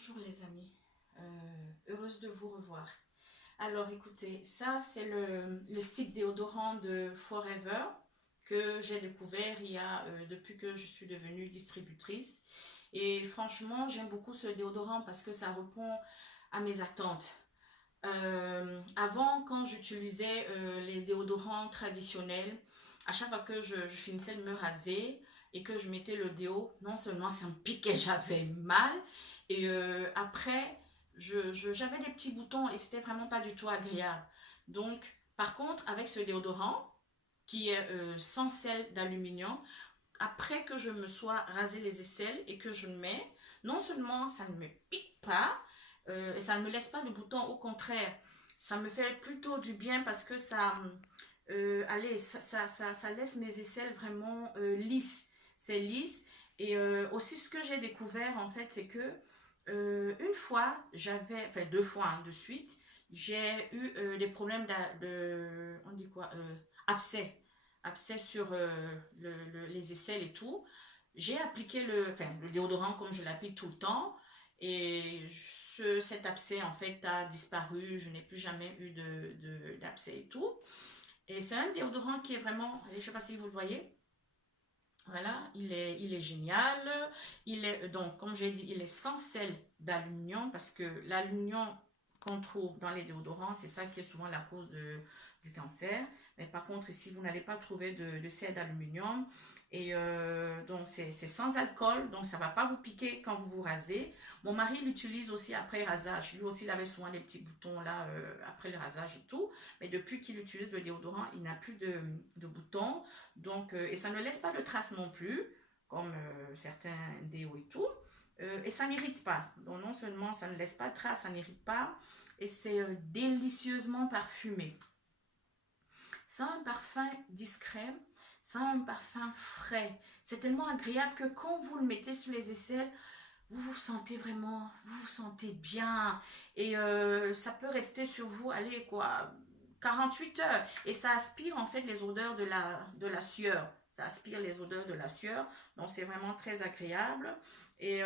Bonjour les amis, heureuse de vous revoir. Alors écoutez, ça c'est le stick déodorant de Forever que j'ai découvert depuis que je suis devenue distributrice. Et franchement, j'aime beaucoup ce déodorant parce que ça répond à mes attentes. Avant, quand j'utilisais les déodorants traditionnels, à chaque fois que je finissais de me raser et que je mettais le déo, non seulement ça me piquait, j'avais mal, et après, j'avais des petits boutons et c'était vraiment pas du tout agréable. Donc, par contre, avec ce déodorant, qui est sans sel d'aluminium, après que je me sois rasé les aisselles et que je le mets, non seulement ça ne me pique pas, et ça ne me laisse pas de boutons, au contraire, ça me fait plutôt du bien parce que allez, ça laisse mes aisselles vraiment lisses. C'est lisse. Et aussi ce que j'ai découvert en fait, c'est que une fois, enfin 2 fois de suite, j'ai eu des problèmes on dit quoi, abcès sur les aisselles et tout. J'ai appliqué le déodorant comme je l'applique tout le temps et cet abcès en fait a disparu. Je n'ai plus jamais eu d'abcès et tout. Et c'est un déodorant qui est vraiment, je ne sais pas si vous le voyez. Voilà, il est génial. Donc, comme j'ai dit, il est sans sel d'aluminium parce que l'aluminium qu'on trouve dans les déodorants, c'est ça qui est souvent la cause du cancer. Mais par contre, ici, vous n'allez pas trouver de sel d'aluminium. Et donc, c'est sans alcool, donc ça ne va pas vous piquer quand vous vous rasez. Mon mari l'utilise aussi après rasage. Lui aussi, il avait souvent des petits boutons là après le rasage et tout. Mais depuis qu'il utilise le déodorant, il n'a plus de boutons. Donc, et ça ne laisse pas de traces non plus, comme certains déos et tout. Et ça n'irrite pas. Donc, non seulement ça ne laisse pas de traces, ça n'irrite pas. Et c'est délicieusement parfumé. Ça a un parfum discret, ça a un parfum frais. C'est tellement agréable que quand vous le mettez sur les aisselles, vous vous sentez vraiment, vous vous sentez bien. Et ça peut rester sur vous, allez quoi, 48 heures. Et ça aspire en fait les odeurs de la sueur. Ça aspire les odeurs de la sueur. Donc c'est vraiment très agréable. Et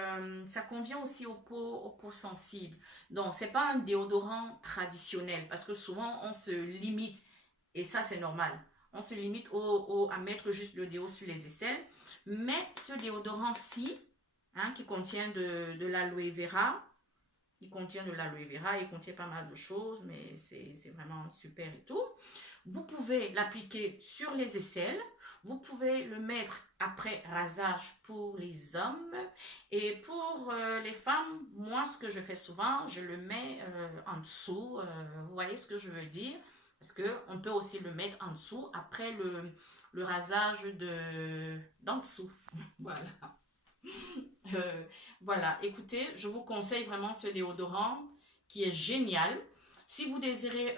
ça convient aussi aux peaux sensibles. Donc c'est pas un déodorant traditionnel parce que souvent on se limite. Et ça c'est normal. On se limite à mettre juste le déo sur les aisselles. Mais ce déodorant-ci, qui contient de l'aloe vera, il contient de l'aloe vera, il contient pas mal de choses, mais c'est vraiment super et tout. Vous pouvez l'appliquer sur les aisselles, vous pouvez le mettre après rasage pour les hommes, et pour les femmes, moi ce que je fais souvent, je le mets en dessous, vous voyez ce que je veux dire? Parce qu'on peut aussi le mettre en dessous après le rasage d'en dessous. Voilà. Voilà, écoutez, je vous conseille vraiment ce déodorant qui est génial. Si vous désirez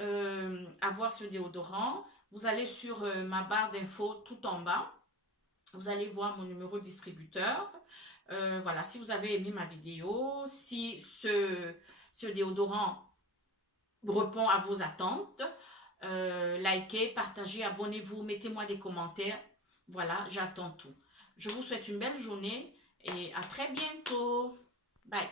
avoir ce déodorant, vous allez sur ma barre d'infos tout en bas. Vous allez voir mon numéro de distributeur. Voilà, si vous avez aimé ma vidéo, si ce déodorant répond à vos attentes, likez, partagez, abonnez-vous, mettez-moi des commentaires. Voilà, j'attends tout. Je vous souhaite une belle journée et à très bientôt. Bye.